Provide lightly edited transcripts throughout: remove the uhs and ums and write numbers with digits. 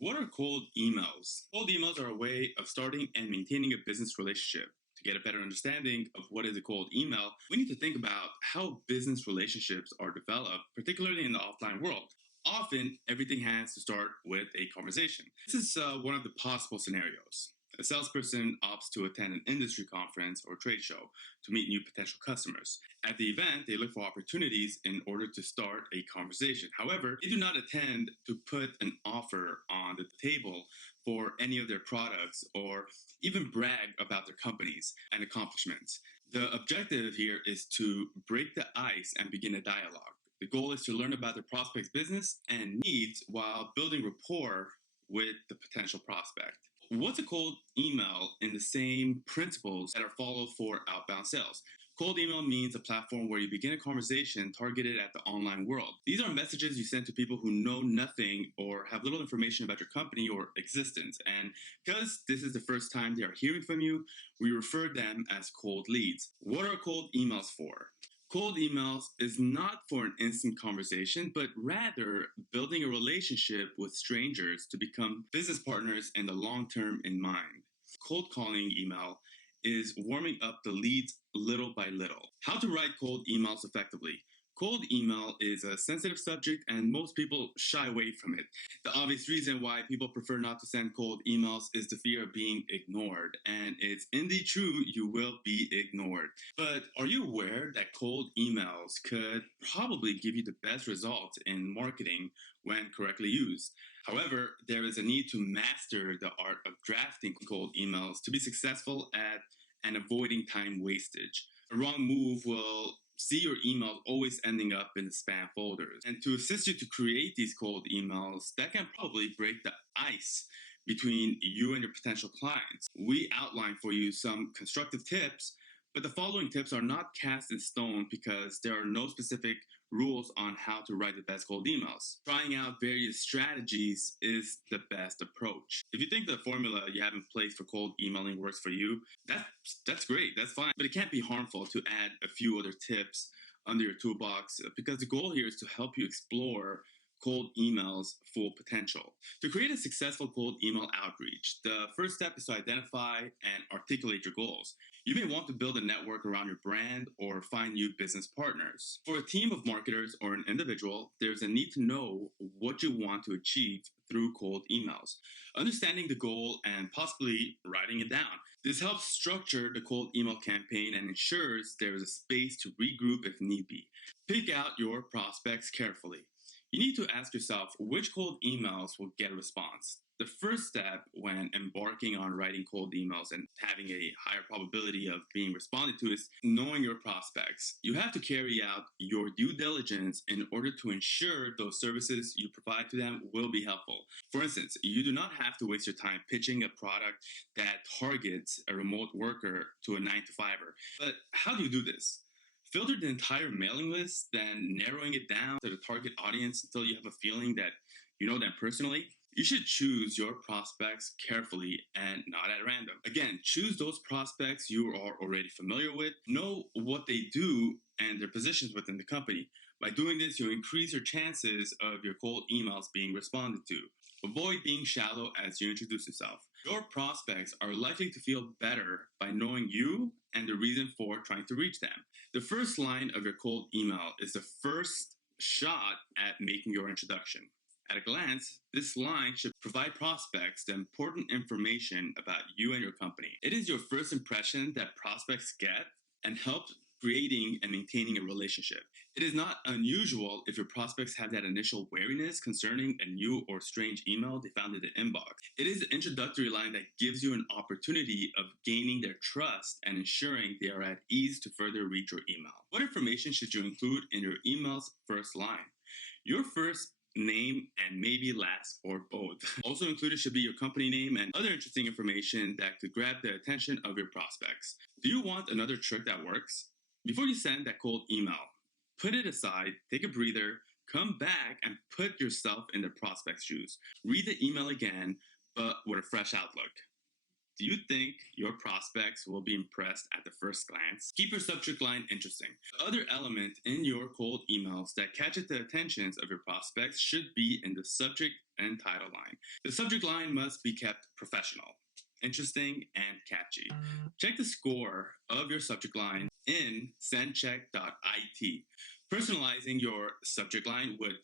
What are cold emails? Cold emails are a way of starting and maintaining a business relationship. To get a better understanding of what is a cold email, we need to think about how business relationships are developed, particularly in the offline world. Often, everything has to start with a conversation. This is one of the possible scenarios. A salesperson opts to attend an industry conference or trade show to meet new potential customers. At the event, they look for opportunities in order to start a conversation. However, they do not attend to put an offer on the table for any of their products or even brag about their companies and accomplishments. The objective here is to break the ice and begin a dialogue. The goal is to learn about their prospect's business and needs while building rapport with the potential prospect. What's a cold email in the same principles that are followed for outbound sales? Cold email means a platform where you begin a conversation targeted at the online world. These are messages you send to people who know nothing or have little information about your company or existence. And because this is the first time they are hearing from you, we refer them as cold leads. What are cold emails for? Cold emails is not for an instant conversation, but rather building a relationship with strangers to become business partners in the long term in mind. Cold calling email is warming up the leads little by little. How to write cold emails effectively. Cold email is a sensitive subject and most people shy away from it. The obvious reason why people prefer not to send cold emails is the fear of being ignored. And it's indeed true, you will be ignored. But are you aware that cold emails could probably give you the best results in marketing when correctly used? However, there is a need to master the art of drafting cold emails to be successful at and avoiding time wastage. A wrong move will see your emails always ending up in the spam folders. And to assist you to create these cold emails, that can probably break the ice between you and your potential clients. We outline for you some constructive tips, but the following tips are not cast in stone because there are no specific rules on how to write the best cold emails. Trying out various strategies is the best approach. If you think the formula you have in place for cold emailing works for you, that's great, that's fine. But it can't be harmful to add a few other tips under your toolbox because the goal here is to help you explore cold emails' full potential. To create a successful cold email outreach, the first step is to identify and articulate your goals. You may want to build a network around your brand or find new business partners. For a team of marketers or an individual, there's a need to know what you want to achieve through cold emails. Understanding the goal and possibly writing it down. This helps structure the cold email campaign and ensures there is a space to regroup if need be. Pick out your prospects carefully. You need to ask yourself which cold emails will get a response. The first step when embarking on writing cold emails and having a higher probability of being responded to is knowing your prospects. You have to carry out your due diligence in order to ensure those services you provide to them will be helpful. For instance, you do not have to waste your time pitching a product that targets a remote worker to a 9-to-5er. But how do you do this? Filter the entire mailing list, then narrowing it down to the target audience until you have a feeling that you know them personally. You should choose your prospects carefully and not at random. Again, choose those prospects you are already familiar with, know what they do and their positions within the company. By doing this, you'll increase your chances of your cold emails being responded to. Avoid being shallow as you introduce yourself. Your prospects are likely to feel better by knowing you and the reason for trying to reach them. The first line of your cold email is the first shot at making your introduction. At a glance, this line should provide prospects the important information about you and your company. It is your first impression that prospects get and helps creating and maintaining a relationship. It is not unusual if your prospects have that initial wariness concerning a new or strange email they found in the inbox. It is the introductory line that gives you an opportunity of gaining their trust and ensuring they are at ease to further read your email. What information should you include in your email's first line? Your first name and maybe last or both. Also included should be your company name and other interesting information that could grab the attention of your prospects. Do you want another trick that works? Before you send that cold email, put it aside, take a breather, come back and put yourself in the prospect's shoes. Read the email again, but with a fresh outlook. Do you think your prospects will be impressed at the first glance? Keep your subject line interesting. The other element in your cold emails that catches the attentions of your prospects should be in the subject and title line. The subject line must be kept professional, interesting, and catchy. Check the score of your subject line in sendcheck.it. Personalizing your subject line would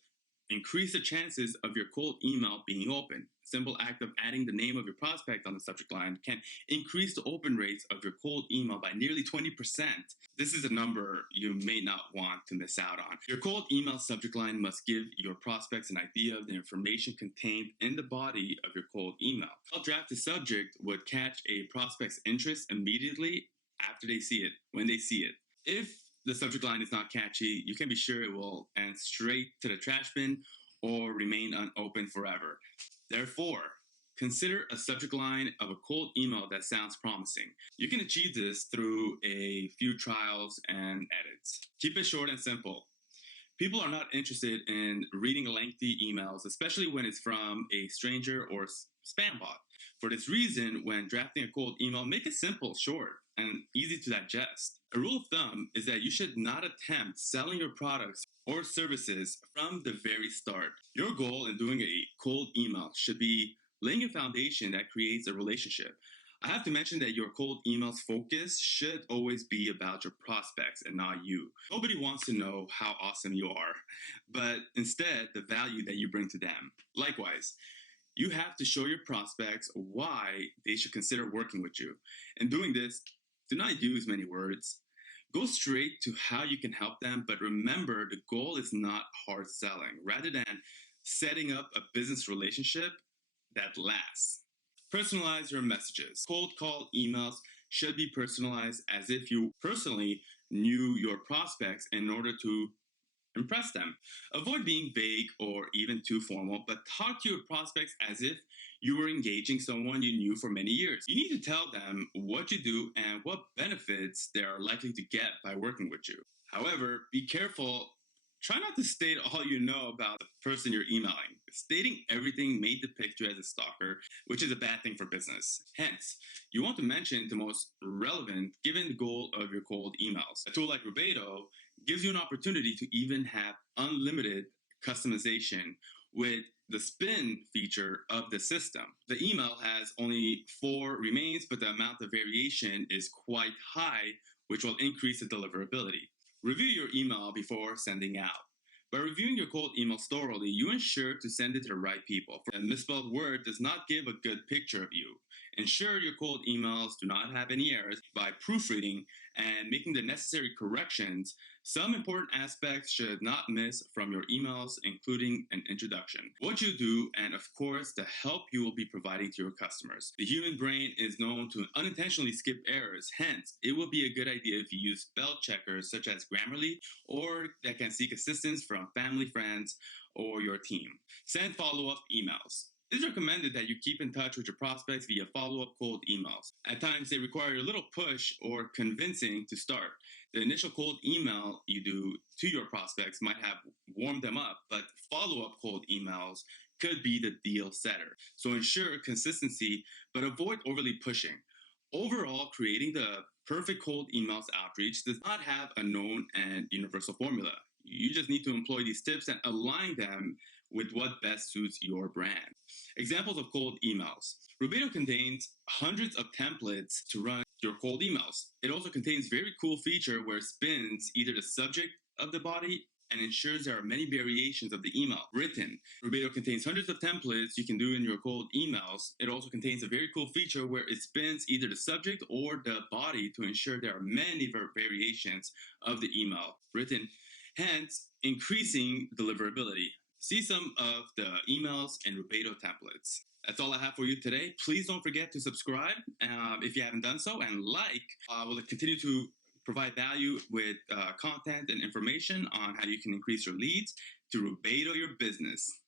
increase the chances of your cold email being open. A simple act of adding the name of your prospect on the subject line can increase the open rates of your cold email by nearly 20%. This is a number you may not want to miss out on. Your cold email subject line must give your prospects an idea of the information contained in the body of your cold email. A drafted subject would catch a prospect's interest immediately after they see it, when they see it. If the subject line is not catchy, you can be sure it will end straight to the trash bin or remain unopened forever. Therefore, consider a subject line of a cold email that sounds promising. You can achieve this through a few trials and edits. Keep it short and simple. People are not interested in reading lengthy emails, especially when it's from a stranger or spam bot. For this reason, when drafting a cold email, make it simple, short, and easy to digest. A rule of thumb is that you should not attempt selling your products or services from the very start. Your goal in doing a cold email should be laying a foundation that creates a relationship. I have to mention that your cold email's focus should always be about your prospects and not you. Nobody wants to know how awesome you are, but instead the value that you bring to them. Likewise, you have to show your prospects why they should consider working with you. In doing this, do not use many words. Go straight to how you can help them, but remember the goal is not hard selling, rather than setting up a business relationship that lasts. Personalize your messages. Cold call emails should be personalized as if you personally knew your prospects in order to impress them. Avoid being vague or even too formal, but talk to your prospects as if you were engaging someone you knew for many years. You need to tell them what you do and what benefits they are likely to get by working with you. However, be careful. Try not to state all you know about the person you're emailing. Stating everything may depict you as a stalker, which is a bad thing for business. Hence, you want to mention the most relevant given the goal of your cold emails. A tool like Rubedo gives you an opportunity to even have unlimited customization with the spin feature of the system. The email has only 4 remains, but the amount of variation is quite high, which will increase the deliverability. Review your email before sending out. By reviewing your cold emails thoroughly, you ensure to send it to the right people. A misspelled word does not give a good picture of you. Ensure your cold emails do not have any errors by proofreading and making the necessary corrections. Some important aspects should not miss from your emails, including an introduction, what you do, and of course, the help you will be providing to your customers. The human brain is known to unintentionally skip errors. Hence, it will be a good idea if you use spell checkers such as Grammarly, or that can seek assistance from family, friends, or your team. Send follow-up emails. It is recommended that you keep in touch with your prospects via follow-up cold emails. At times, they require a little push or convincing to start. The initial cold email you do to your prospects might have warmed them up, but follow-up cold emails could be the deal setter. So ensure consistency, but avoid overly pushing. Overall, creating the perfect cold emails outreach does not have a known and universal formula. You just need to employ these tips and align them with what best suits your brand. Examples of cold emails. Rubedo contains hundreds of templates to run your cold emails. It also contains very cool feature where it spins either the subject of the body and ensures there are many variations of the email written. Rubedo contains hundreds of templates you can do in your cold emails. It also contains a very cool feature where it spins either the subject or the body to ensure there are many variations of the email written, hence increasing deliverability. See some of the emails and Rubedo templates. That's all I have for you today. Please don't forget to subscribe if you haven't done so, and like. We'll continue to provide value with content and information on how you can increase your leads to Rubedo your business.